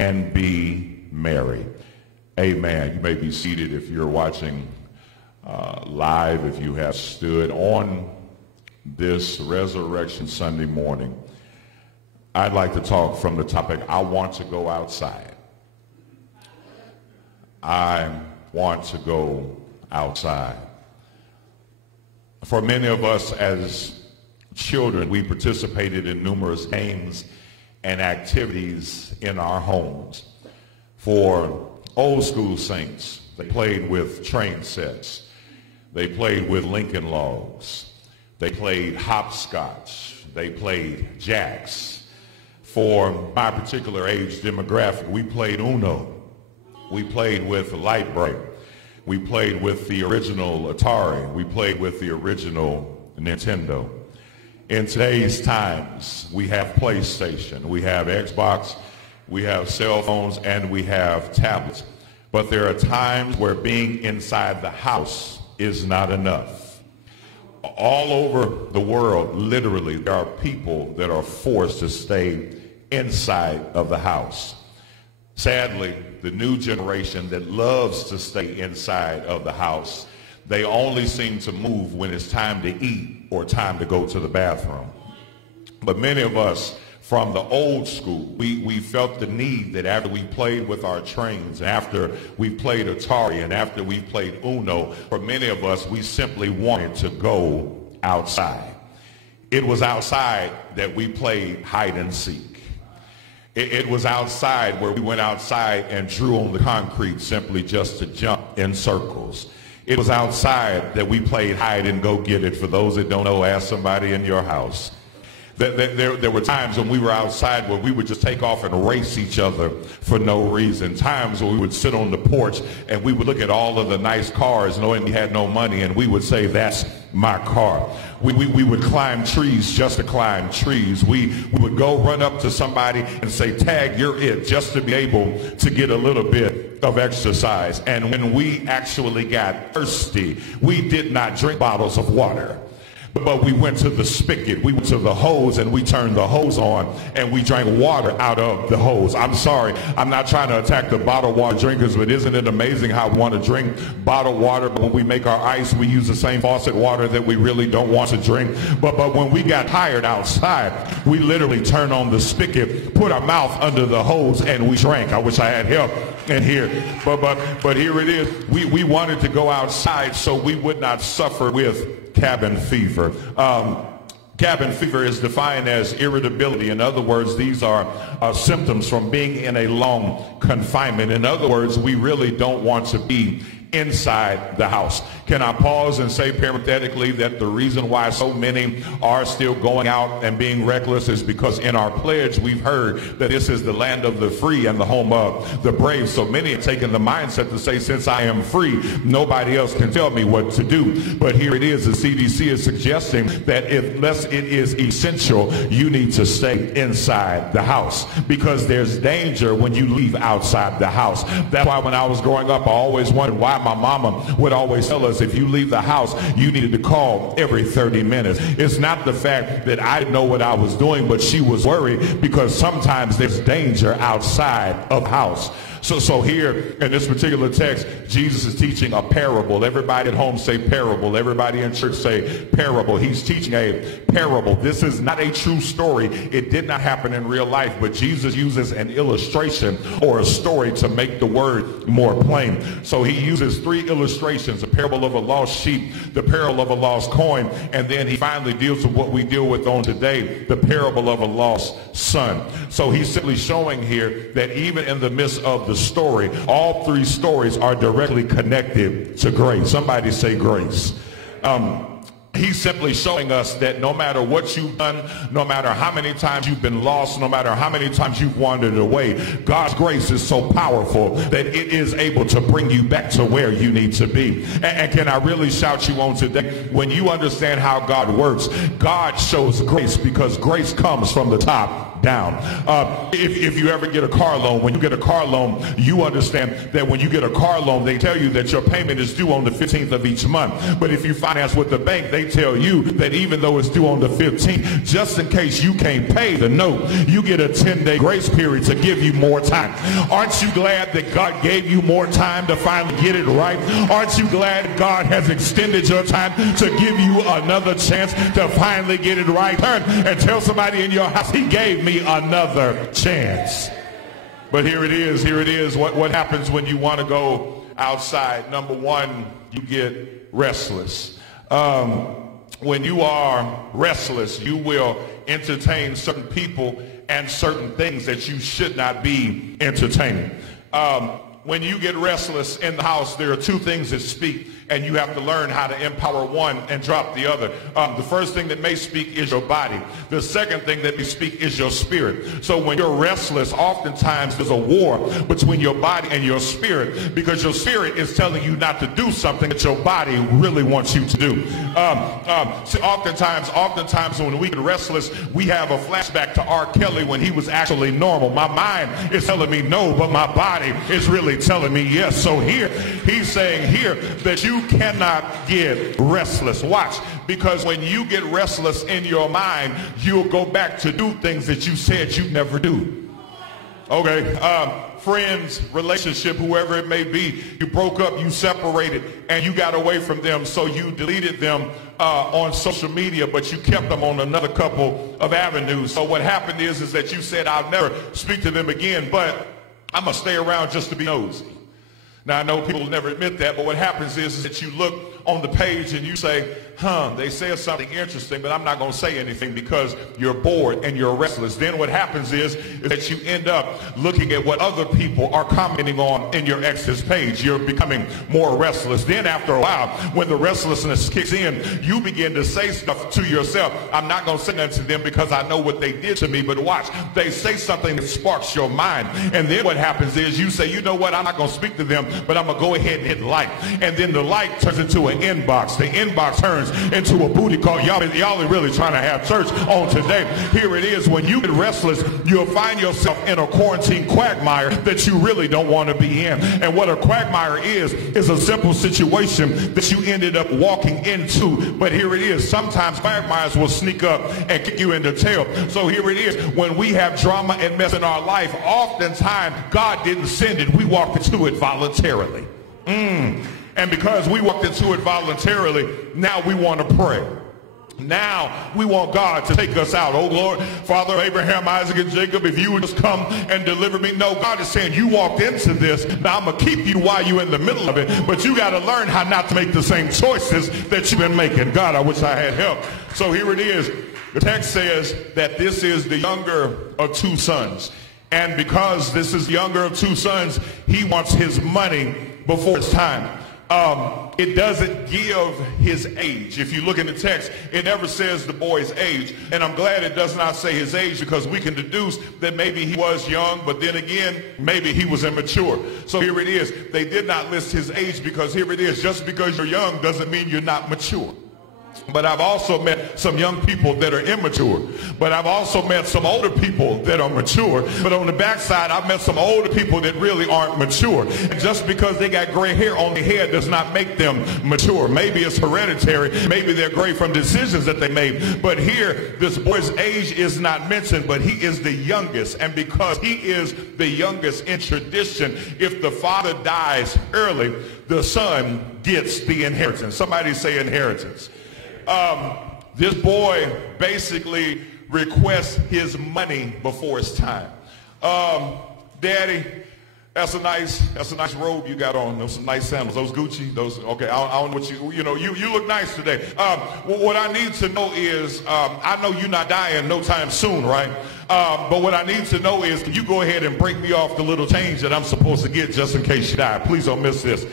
and be merry. Amen. You may be seated if you're watching live, if you have stood on this Resurrection Sunday morning. I'd like to talk from the topic, I want to go outside. I want to go outside. For many of us as children, we participated in numerous games and activities in our homes. For old school saints, they played with train sets. They played with Lincoln Logs. They played hopscotch. They played jacks. For my particular age demographic, we played Uno. We played with Light Break. We played with the original Atari. We played with the original Nintendo. In today's times, we have PlayStation, we have Xbox, we have cell phones, and we have tablets. But there are times where being inside the house is not enough. All over the world, literally, there are people that are forced to stay inside of the house. Sadly, the new generation that loves to stay inside of the house, they only seem to move when it's time to eat or time to go to the bathroom. But many of us from the old school, we felt the need that after we played with our trains, after we played Atari, and after we played Uno, for many of us, we simply wanted to go outside. It was outside that we played hide and seek. It was outside where we went outside and drew on the concrete simply just to jump in circles. It was outside that we played hide and go get it. For those that don't know, ask somebody in your house. There were times when we were outside where we would just take off and race each other for no reason. Times when we would sit on the porch and we would look at all of the nice cars knowing we had no money, and we would say, that's my car. We would climb trees just to climb trees. We would go run up to somebody and say, tag, you're it, just to be able to get a little bit of exercise. And when we actually got thirsty, we did not drink bottles of water. But we went to the spigot, we went to the hose, and we turned the hose on, and we drank water out of the hose. I'm sorry, I'm not trying to attack the bottled water drinkers, but isn't it amazing how we want to drink bottled water, but when we make our ice, we use the same faucet water that we really don't want to drink. But when we got tired outside, we literally turned on the spigot, put our mouth under the hose, and we drank. I wish I had help in here, but here it is. We wanted to go outside so we would not suffer with cabin fever. Cabin fever is defined as irritability. In other words, these are symptoms from being in a long confinement. In other words, we really don't want to be inside the house. Can I pause and say parenthetically that the reason why so many are still going out and being reckless is because in our pledge we've heard that this is the land of the free and the home of the brave. So many have taken the mindset to say, since I am free, nobody else can tell me what to do. But here it is, the CDC is suggesting that unless it is essential, you need to stay inside the house, because there's danger when you leave outside the house. That's why when I was growing up, I always wondered why my mama would always tell us, if you leave the house, you needed to call every 30 minutes. It's not the fact that I didn't know what I was doing, but she was worried because sometimes there's danger outside of the house. So here in this particular text, Jesus is teaching a parable. Everybody at home say parable. Everybody in church say parable. He's teaching a parable. This is not a true story. It did not happen in real life, but Jesus uses an illustration or a story to make the word more plain. So he uses three illustrations: a parable of a lost sheep, the parable of a lost coin, and then he finally deals with what we deal with on today, the parable of a lost son. So he's simply showing here that even in the midst of the story, all three stories are directly connected to grace. Somebody say grace. He's simply showing us that no matter what you've done, no matter how many times you've been lost, no matter how many times you've wandered away, God's grace is so powerful that it is able to bring you back to where you need to be. And can I really shout you on today? When you understand how God works, God shows grace because grace comes from the top locked down. If you ever get a car loan, when you get a car loan, you understand that when you get a car loan, they tell you that your payment is due on the 15th of each month. But if you finance with the bank, they tell you that even though it's due on the 15th, just in case you can't pay the note, you get a 10-day grace period to give you more time. Aren't you glad that God gave you more time to finally get it right? Aren't you glad God has extended your time to give you another chance to finally get it right? Turn and tell somebody in your house, he gave me another chance. But here it is. What happens when you want to go outside? Number one, you get restless. When you are restless, you will entertain certain people and certain things that you should not be entertaining. When you get restless in the house, there are two things that speak, and you have to learn how to empower one and drop the other. The first thing that may speak is your body. The second thing that may speak is your spirit. So when you're restless, oftentimes there's a war between your body and your spirit, because your spirit is telling you not to do something that your body really wants you to do. So oftentimes when we get restless, we have a flashback to R. Kelly when he was actually normal. My mind is telling me no, but my body is really telling me yes. So here, he's saying here that you cannot get restless. Watch, because when you get restless in your mind, you'll go back to do things that you said you'd never do. Okay, friends, relationship, whoever it may be, you broke up, you separated, and you got away from them, so you deleted them on social media, but you kept them on another couple of avenues. So what happened is that you said, I'll never speak to them again, but I'm going to stay around just to be nosy. Now, I know people never admit that, but what happens is that you look on the page and you say, they said something interesting, but I'm not going to say anything because you're bored and you're restless. Then what happens is that you end up looking at what other people are commenting on in your ex's page. You're becoming more restless. Then after a while, when the restlessness kicks in, you begin to say stuff to yourself. I'm not going to say that to them because I know what they did to me, but watch, they say something that sparks your mind. And then what happens is you say, you know what, I'm not going to speak to them, but I'm going to go ahead and hit like. And then the like turns into an inbox. The inbox turns into a booty call. Y'all are really trying to have church on today. Here it is. When you get restless, you'll find yourself in a quarantine quagmire that you really don't want to be in. And what a quagmire is a simple situation that you ended up walking into. But here it is. Sometimes quagmires will sneak up and kick you in the tail. So here it is. When we have drama and mess in our life, oftentimes God didn't send it. We walked into it voluntarily. And because we walked into it voluntarily, now we want to pray. Now we want God to take us out. Oh Lord, Father Abraham, Isaac, and Jacob, if you would just come and deliver me. No, God is saying you walked into this. Now I'm going to keep you while you're in the middle of it. But you got to learn how not to make the same choices that you've been making. God, I wish I had help. So here it is. The text says that this is the younger of two sons. And because this is the younger of two sons, he wants his money before it's time. It doesn't give his age. If you look in the text, it never says the boy's age. And I'm glad it does not say his age, because we can deduce that maybe he was young, but then again, maybe he was immature. So here it is. They did not list his age because here it is. Just because you're young doesn't mean you're not mature. But I've also met some young people that are immature. But I've also met some older people that are mature. But on the backside, I've met some older people that really aren't mature. And just because they got gray hair on their head does not make them mature. Maybe it's hereditary. Maybe they're gray from decisions that they made. But here, this boy's age is not mentioned, but he is the youngest. And because he is the youngest in tradition, if the father dies early, the son gets the inheritance. Somebody say inheritance. This boy basically requests his money before it's time. Daddy, that's a nice robe you got on. Those some nice sandals. Those Gucci. Those okay. I don't know what you look nice today. What I need to know is I know you're not dying no time soon, right? But what I need to know is, can you go ahead and break me off the little change that I'm supposed to get just in case you die? Please don't miss this.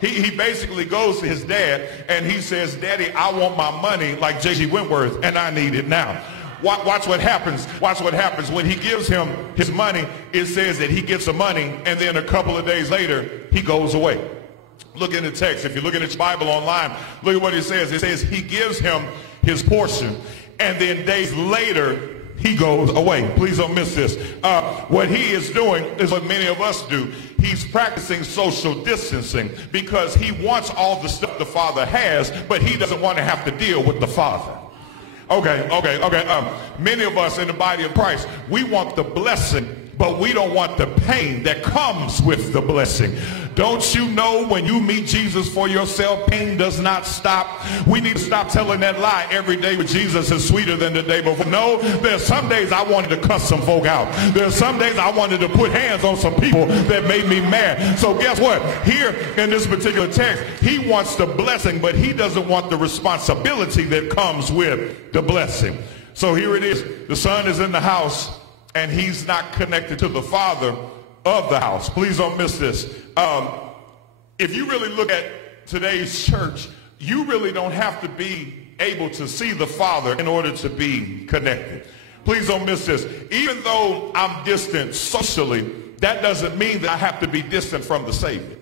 He basically goes to his dad and he says, Daddy, I want my money like J.G. Wentworth, and I need it now. Watch what happens. Watch what happens. When he gives him his money, it says that he gets the money, and then a couple of days later, he goes away. Look in the text. If you're looking at your Bible online, look at what it says. It says he gives him his portion, and then days later, he goes away. Please don't miss this. What he is doing is what many of us do. He's practicing social distancing because he wants all the stuff the Father has, but he doesn't want to have to deal with the Father. Okay. Many of us in the body of Christ, we want the blessing, but we don't want the pain that comes with the blessing. Don't you know when you meet Jesus for yourself, pain does not stop? We need to stop telling that lie every day with Jesus is sweeter than the day before. No, there's some days I wanted to cuss some folk out. There's some days I wanted to put hands on some people that made me mad. So guess what? Here in this particular text, he wants the blessing, but he doesn't want the responsibility that comes with the blessing. So here it is. The son is in the house, and he's not connected to the father of the house. Please don't miss this. If you really look at today's church, you really don't have to be able to see the Father in order to be connected. Please don't miss this. Even though I'm distant socially, that doesn't mean that I have to be distant from the Savior.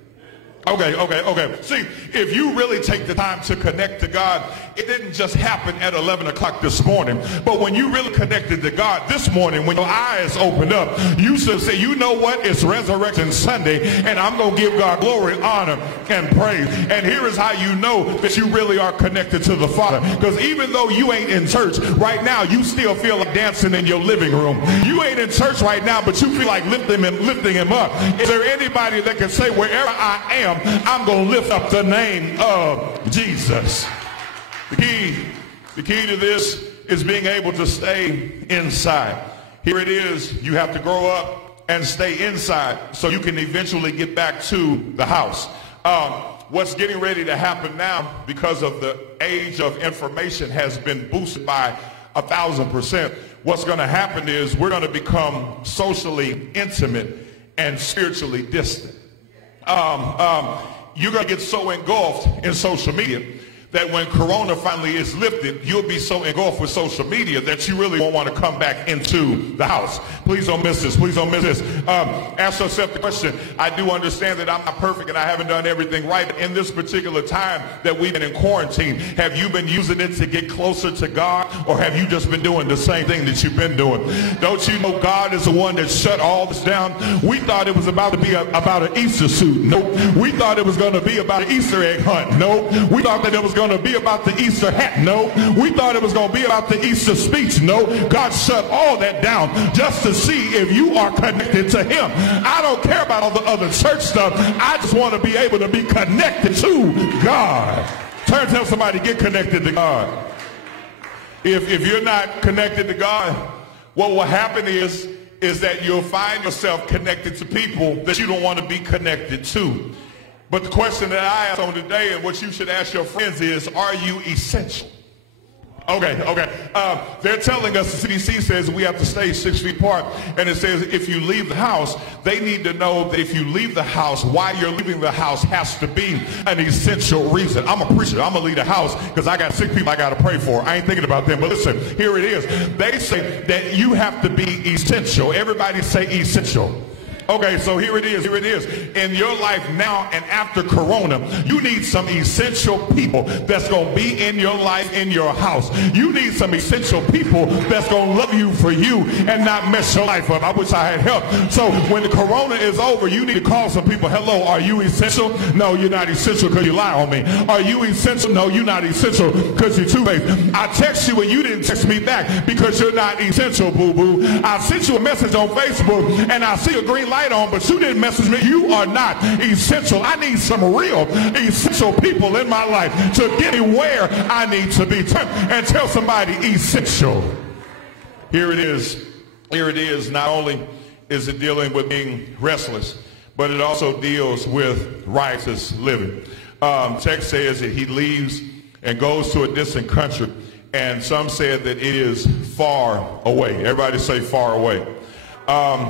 Okay. See, if you really take the time to connect to God, it didn't just happen at 11 o'clock this morning. But when you really connected to God this morning, when your eyes opened up, you should say, you know what? It's Resurrection Sunday, and I'm going to give God glory, honor, and praise. And here is how you know that you really are connected to the Father. Because even though you ain't in church right now, you still feel like dancing in your living room. You ain't in church right now, but you feel like lifting him up. Is there anybody that can say, wherever I am, I'm going to lift up the name of Jesus? The key to this is being able to stay inside. Here it is. You have to grow up and stay inside so you can eventually get back to the house. What's getting ready to happen now, because of the age of information has been boosted by 1,000%. What's going to happen is we're going to become socially intimate and spiritually distant. You're going to get so engulfed in social media that when Corona finally is lifted, you'll be so engulfed with social media that you really won't want to come back into the house. Please don't miss this. Please don't miss this. Ask yourself the question. I do understand that I'm not perfect and I haven't done everything right. In this particular time that we've been in quarantine, have you been using it to get closer to God, or have you just been doing the same thing that you've been doing? Don't you know God is the one that shut all this down? We thought it was about to be about an Easter suit. Nope. We thought it was going to be about an Easter egg hunt. Nope. We thought that it was going to be about the Easter hat. No. We thought it was going to be about the Easter speech. No. God shut all that down just to see if you are connected to him. I don't care about all the other church stuff. I just want to be able to be connected to God. Turn, tell somebody, get connected to God. If you're not connected to God, what will happen is that you'll find yourself connected to people that you don't want to be connected to. But the question that I ask on today, and what you should ask your friends, is, are you essential? Okay. They're telling us, the CDC says we have to stay 6 feet apart. And it says if you leave the house, they need to know that if you leave the house, why you're leaving the house has to be an essential reason. I'm a preacher. I'm going to leave the house because I got sick people I got to pray for. I ain't thinking about them. But listen, here it is. They say that you have to be essential. Everybody say essential. Okay, so here it is. In your life now and after Corona, you need some essential people that's going to be in your life, in your house. You need some essential people that's going to love you for you and not mess your life up. I wish I had help. So when the Corona is over, you need to call some people. Hello, are you essential? No, you're not essential because you lie on me. Are you essential? No, you're not essential because you're two-faced. I text you and you didn't text me back because you're not essential, boo-boo. I sent you a message on Facebook and I see a green light on, but you didn't message me. You are not essential. I need some real essential people in my life to get me where I need to be. And tell somebody essential. Here it is. Not only is it dealing with being restless, but it also deals with righteous living. Text says that he leaves and goes to a distant country, and some said that it is far away. Everybody say far away.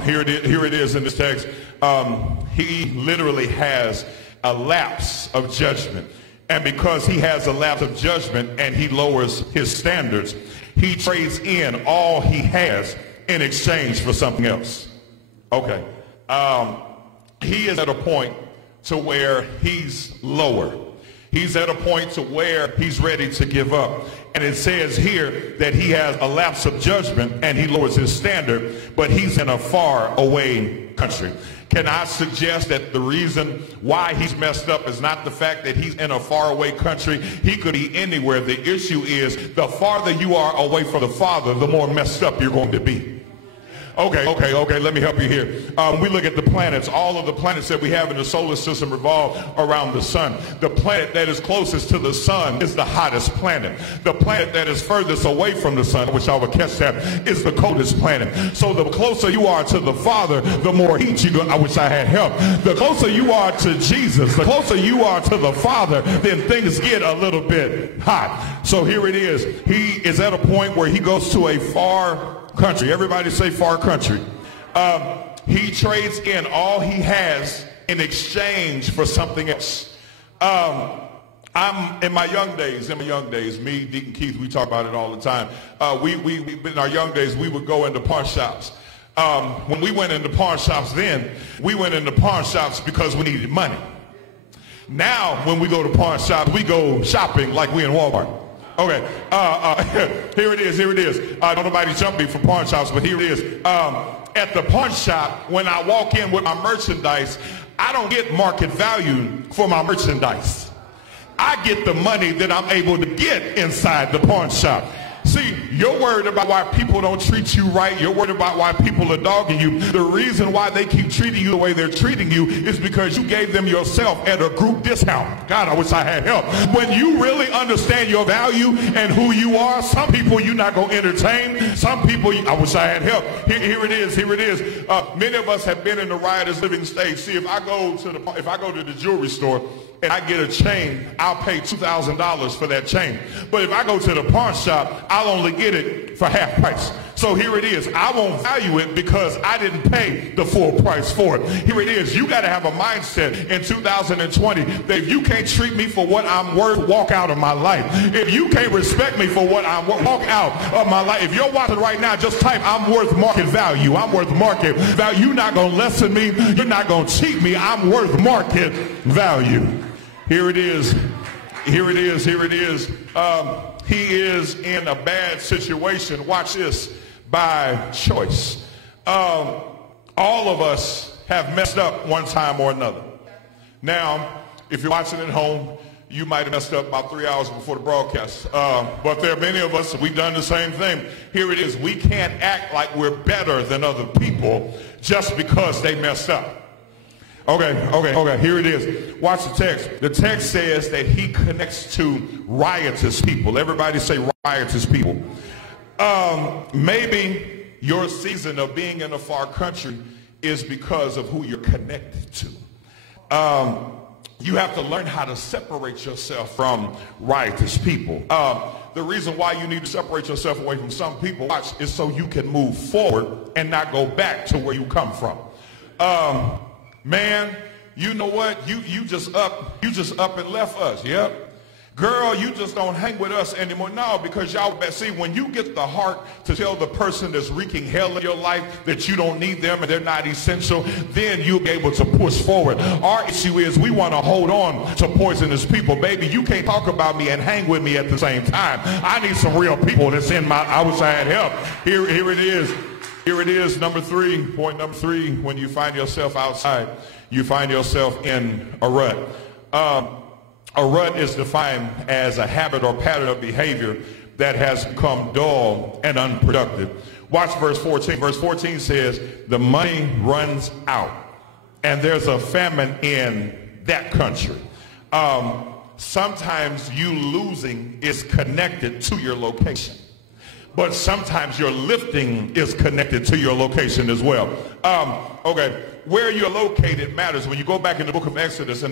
Here it is in this text. He literally has a lapse of judgment. And because he has a lapse of judgment and he lowers his standards, he trades in all he has in exchange for something else. Okay. He is at a point to where he's lower. He's at a point to where he's ready to give up. And it says here that he has a lapse of judgment and he lowers his standard, but he's in a far away country. Can I suggest that the reason why he's messed up is not the fact that he's in a faraway country? He could be anywhere. The issue is the farther you are away from the Father, the more messed up you're going to be. Okay, let me help you here. We look at the planets. All of the planets that we have in the solar system revolve around the sun. The planet that is closest to the sun is the hottest planet. The planet that is furthest away from the sun, which I will catch that, is the coldest planet. So the closer you are to the Father, the more heat you go. I wish I had help. The closer you are to Jesus, the closer you are to the Father, then things get a little bit hot. So here it is. He is at a point where he goes to a far country. Everybody say far country. He trades in all he has in exchange for something else. I'm in my young days, me, Deacon Keith, we talk about it all the time. We in our young days, we would go into pawn shops. When we went into pawn shops then, we went into pawn shops because we needed money. Now, when we go to pawn shops, we go shopping like we in Walmart. Okay, here it is. Don't nobody jump me for pawn shops, but here it is. At the pawn shop, when I walk in with my merchandise, I don't get market value for my merchandise. I get the money that I'm able to get inside the pawn shop. See, you're worried about why people don't treat you right. You're worried about why people are dogging you. The reason why they keep treating you the way they're treating you is because you gave them yourself at a group discount. God, I wish I had help. When you really understand your value and who you are, some people you're not going to entertain. Some people, I wish I had help. Here it is. Many of us have been in the riotous living stage. See, if I go to the jewelry store and I get a chain, I'll pay $2,000 for that chain. But if I go to the pawn shop, I'll only get it for half price. So here it is. I won't value it because I didn't pay the full price for it. Here it is. You got to have a mindset in 2020 that if you can't treat me for what I'm worth, walk out of my life. If you can't respect me for what I'm worth, walk out of my life. If you're watching right now, just type, I'm worth market value. I'm worth market value. You're not going to lessen me. You're not going to cheat me. I'm worth market value. Here it is. He is in a bad situation. Watch this. By choice. All of us have messed up one time or another. Now, if you're watching at home, you might have messed up about 3 hours before the broadcast. But there are many of us, we've done the same thing. Here it is. We can't act like we're better than other people just because they messed up. Okay, here it is. Watch the text. The text says that he connects to riotous people. Everybody say riotous people. Maybe your season of being in a far country is because of who you're connected to. You have to learn how to separate yourself from riotous people. The reason why you need to separate yourself away from some people, watch, is so you can move forward and not go back to where you come from. Man, you know what? You just up and left us. Yep. Girl, you just don't hang with us anymore. No, because y'all, see, when you get the heart to tell the person that's wreaking hell in your life that you don't need them and they're not essential, then you'll be able to push forward. Our issue is we want to hold on to poisonous people. Baby, you can't talk about me and hang with me at the same time. I need some real people that's in my, I wish I had help. Here it is. Here it is, number three, point number three. When you find yourself outside, you find yourself in a rut. A rut is defined as a habit or pattern of behavior that has become dull and unproductive. Watch verse 14. Verse 14 says, the money runs out, and there's a famine in that country. Sometimes you losing is connected to your location. But sometimes your lifting is connected to your location as well. Okay, where you're located matters. When you go back in the book of Exodus,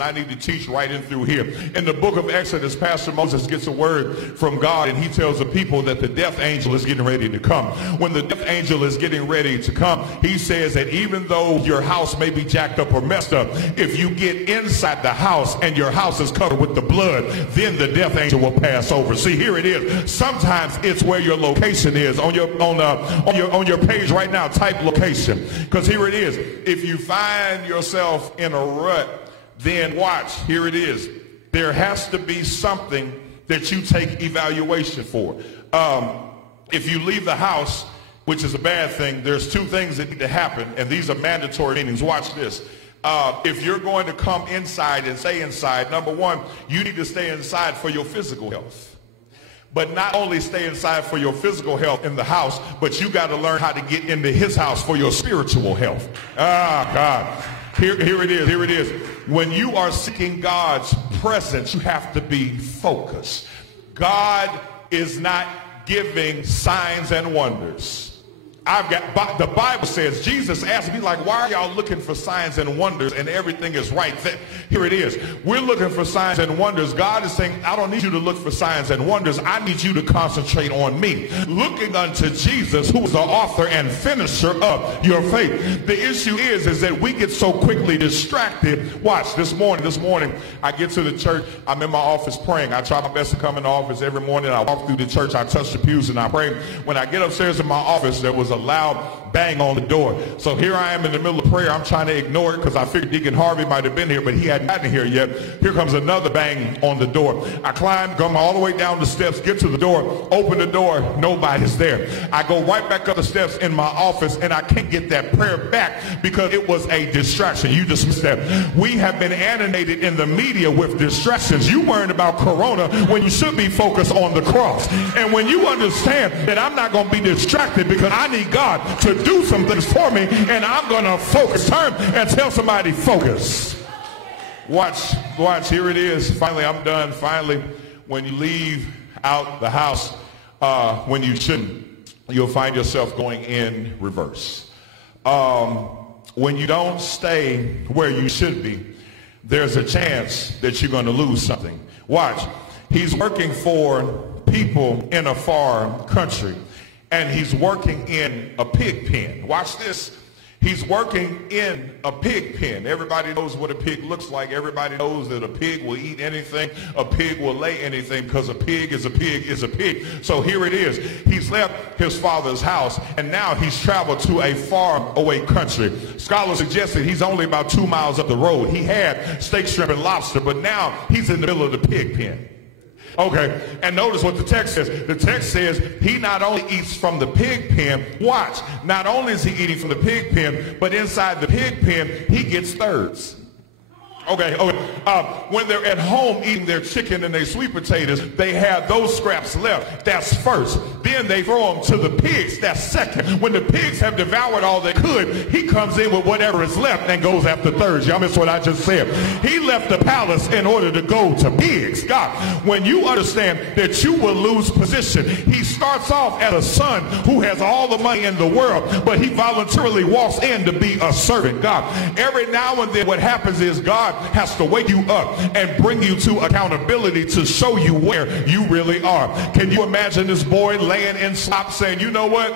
I need to teach right in through here. In the book of Exodus, Pastor Moses gets a word from God, and he tells the people that the death angel is getting ready to come. When the death angel is getting ready to come, he says that even though your house may be jacked up or messed up, if you get inside the house and your house is covered with the blood, then the death angel will pass over. See, here it is. Sometimes it's where your location is. On your page right now, type location, because here it is. If you find yourself in a rut, then watch, here it is. there has to be something that you take evaluation for. If you leave the house, which is a bad thing, there's two things that need to happen, and these are mandatory meetings. Watch this. If you're going to come inside and stay inside, number one, you need to stay inside for your physical health. But not only stay inside for your physical health in the house, but you got to learn how to get into his house for your spiritual health. God. Here it is. When you are seeking God's presence, you have to be focused. God is not giving signs and wonders. The Bible says, Jesus asked me, like, why are y'all looking for signs and wonders and everything is right there? Here it is. We're looking for signs and wonders. God is saying, I don't need you to look for signs and wonders. I need you to concentrate on me. Looking unto Jesus, who is the author and finisher of your faith. The issue is that we get so quickly distracted. Watch, this morning, I get to the church. I'm in my office praying. I try my best to come in the office every morning. I walk through the church. I touch the pews and I pray. When I get upstairs in my office, there was a loud bang on the door. So here I am in the middle of prayer. I'm trying to ignore it because I figured Deacon Harvey might have been here, but he hadn't gotten here yet. Here comes another bang on the door. I climb, come all the way down the steps, get to the door, open the door, nobody's there. I go right back up the steps in my office, and I can't get that prayer back because it was a distraction. You just missed that. We have been inundated in the media with distractions. You worried about Corona when you should be focused on the cross. And when you understand that I'm not going to be distracted because I need God to do some things for me, and I'm going to focus. Turn and tell somebody, focus. Watch, here it is. Finally, I'm done. Finally, when you leave out the house when you shouldn't, you'll find yourself going in reverse. When you don't stay where you should be, there's a chance that you're going to lose something. Watch. He's working for people in a far country, and he's working in a pig pen. Watch this. He's working in a pig pen. Everybody knows what a pig looks like. Everybody knows that a pig will eat anything. A pig will lay anything because a pig is a pig is a pig. So here it is. He's left his father's house, and now he's traveled to a far away country. Scholars suggest that he's only about 2 miles up the road. He had steak, shrimp, and lobster, but now he's in the middle of the pig pen. Okay, and notice what the text says. The text says he not only eats from the pig pen, watch, not only is he eating from the pig pen, but inside the pig pen, he gets thirds. Okay. When they're at home eating their chicken and their sweet potatoes, they have those scraps left. That's first. Then they throw them to the pigs. That's second. When the pigs have devoured all they could, he comes in with whatever is left and goes after thirds. Y'all missed what I just said. He left the palace in order to go to pigs. God, when you understand that you will lose position, he starts off as a son who has all the money in the world, but he voluntarily walks in to be a servant. God, every now and then what happens is God has to wake you up and bring you to accountability to show you where you really are. Can you imagine this boy laying in slop saying, you know what?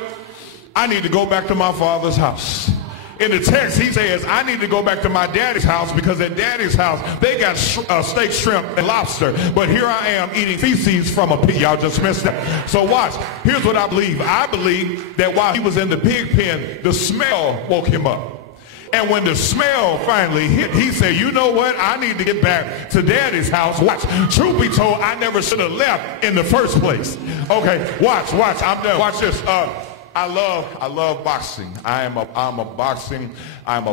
I need to go back to my father's house. In the text, he says, I need to go back to my daddy's house because at daddy's house, they got steak, shrimp, and lobster. But here I am eating feces from a pig. Y'all just missed that. So watch. Here's what I believe. I believe that while he was in the pig pen, the smell woke him up. And when the smell finally hit, he said, you know what? I need to get back to daddy's house. Watch. Truth be told, I never should have left in the first place. Okay, watch. I'm done. Watch this. I love boxing. I'm a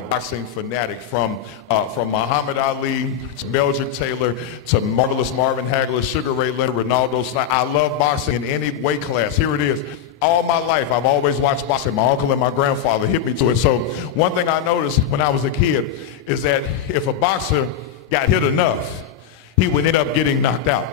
boxing fanatic from Muhammad Ali to Meldrick Taylor to Marvelous Marvin Hagler, Sugar Ray Leonard, Ronaldo Snyder. I love boxing in any weight class. Here it is. All my life, I've always watched boxing. My uncle and my grandfather hit me to it. So one thing I noticed when I was a kid is that if a boxer got hit enough, he would end up getting knocked out.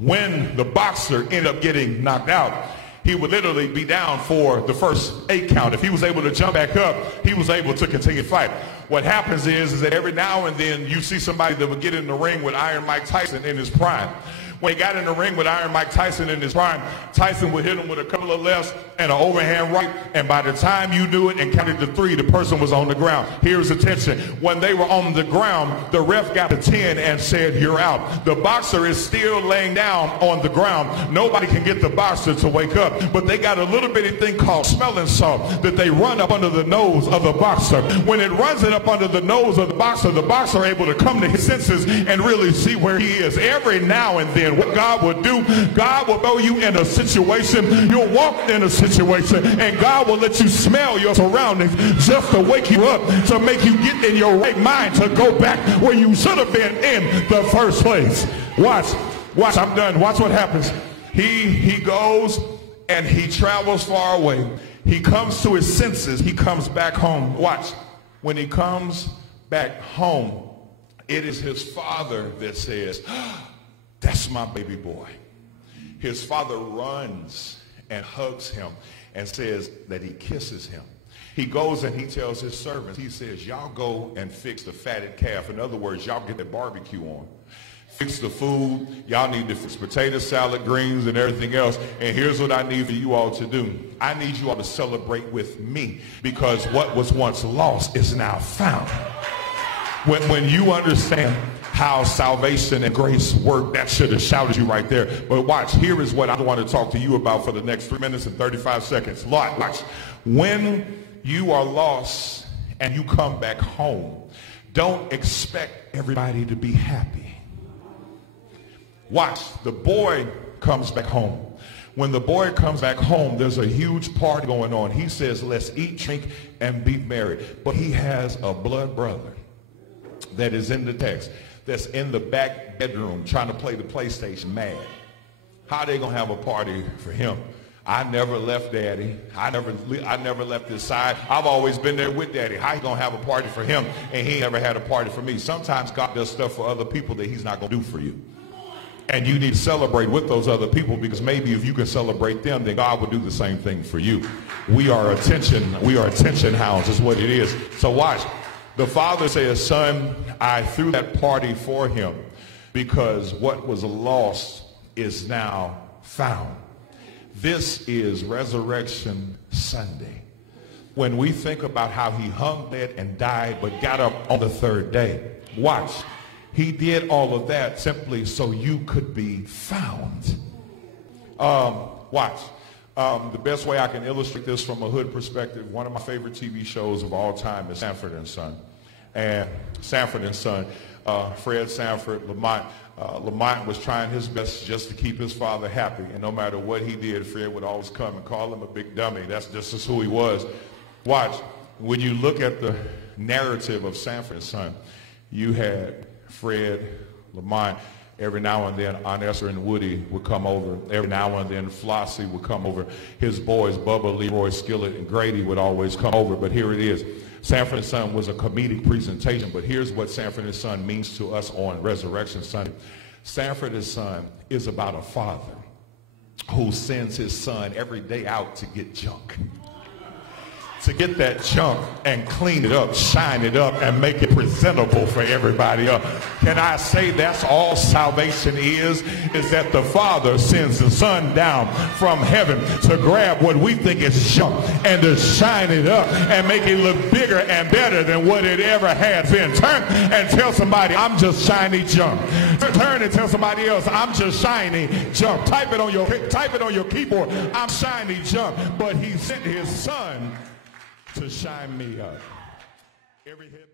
When the boxer ended up getting knocked out, he would literally be down for the first 8 count. If he was able to jump back up, he was able to continue to fight. What happens is that every now and then you see somebody that would get in the ring with Iron Mike Tyson in his prime. When he got in the ring with Iron Mike Tyson in his prime, Tyson would hit him with a couple of lefts and an overhand right, and by the time you knew it and counted to 3, the person was on the ground. Here's the tension. When they were on the ground, the ref got to 10 and said, you're out. The boxer is still laying down on the ground. Nobody can get the boxer to wake up, but they got a little bitty thing called smelling salt that they run up under the nose of the boxer. When it runs it up under the nose of the boxer able to come to his senses and really see where he is. Every now and then, what God will do, God will throw you in a situation, you'll walk in a situation, and God will let you smell your surroundings just to wake you up, to make you get in your right mind to go back where you should have been in the first place. Watch, I'm done. Watch what happens. He goes and he travels far away. He comes to his senses. He comes back home. Watch. When he comes back home, it is his father that says, that's my baby boy. His father runs and hugs him and says that he kisses him. He goes and he tells his servants, he says, y'all go and fix the fatted calf. In other words, y'all get the barbecue on. Fix the food. Y'all need to fix potato salad, greens, and everything else. And here's what I need for you all to do. I need you all to celebrate with me, because what was once lost is now found. When you understand how salvation and grace work, that should have shouted you right there. But watch, here is what I want to talk to you about for the next 3 minutes and 35 seconds. Watch. When you are lost and you come back home, don't expect everybody to be happy. Watch, the boy comes back home. When the boy comes back home, there's a huge party going on. He says, let's eat, drink, and be merry. But he has a blood brother that is in the text, that's in the back bedroom trying to play the PlayStation mad. How are they going to have a party for him? I never left daddy. I never left his side. I've always been there with daddy. How you going to have a party for him and he never had a party for me? Sometimes God does stuff for other people that he's not going to do for you. And you need to celebrate with those other people, because maybe if you can celebrate them, then God will do the same thing for you. We are attention hounds is what it is. So watch. The father says, son, I threw that party for him because what was lost is now found. This is Resurrection Sunday. When we think about how he hung dead and died but got up on the 3rd day, watch. He did all of that simply so you could be found. Watch. The best way I can illustrate this from a hood perspective, one of my favorite TV shows of all time is Sanford and Son. And Sanford and Son, Fred Sanford, Lamont. Lamont was trying his best just to keep his father happy. And no matter what he did, Fred would always come and call him a big dummy. That's just who he was. Watch. When you look at the narrative of Sanford and Son, you had Fred, Lamont. Every now and then, Aunt Esther and Woody would come over. Every now and then, Flossie would come over. His boys, Bubba, Leroy, Skillet, and Grady would always come over. But here it is. Sanford and Son was a comedic presentation, but here's what Sanford and Son means to us on Resurrection Sunday. Sanford and Son is about a father who sends his son every day out to get junk. To get that junk and clean it up, shine it up, and make it presentable for everybody else. Can I say that's all salvation is that the Father sends the Son down from heaven to grab what we think is junk and to shine it up and make it look bigger and better than what it ever has been. Turn and tell somebody, I'm just shiny junk. Turn and tell somebody else, I'm just shiny junk. Type it on your keyboard, I'm shiny junk. But he sent his Son to shine me up. Every head